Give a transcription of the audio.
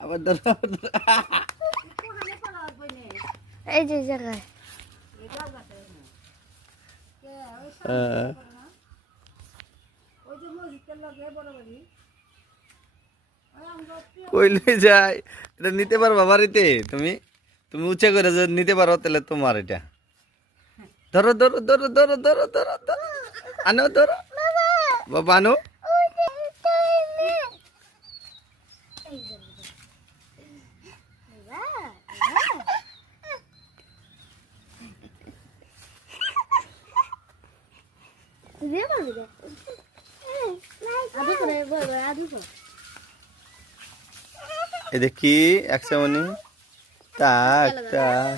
আবার ধরো এই যে জায়গায় কইলে যায় এটা নিতে পারবা বাড়িতে তুমি তুমি উঁচে করে যদি নিতে পারো তাহলে তোমার এটা ধরো ধরো ধরো ধরো ধরো ধরো ধরো আনো ধরো বাবা আনো এ দেখি একশো মনি তাক তাক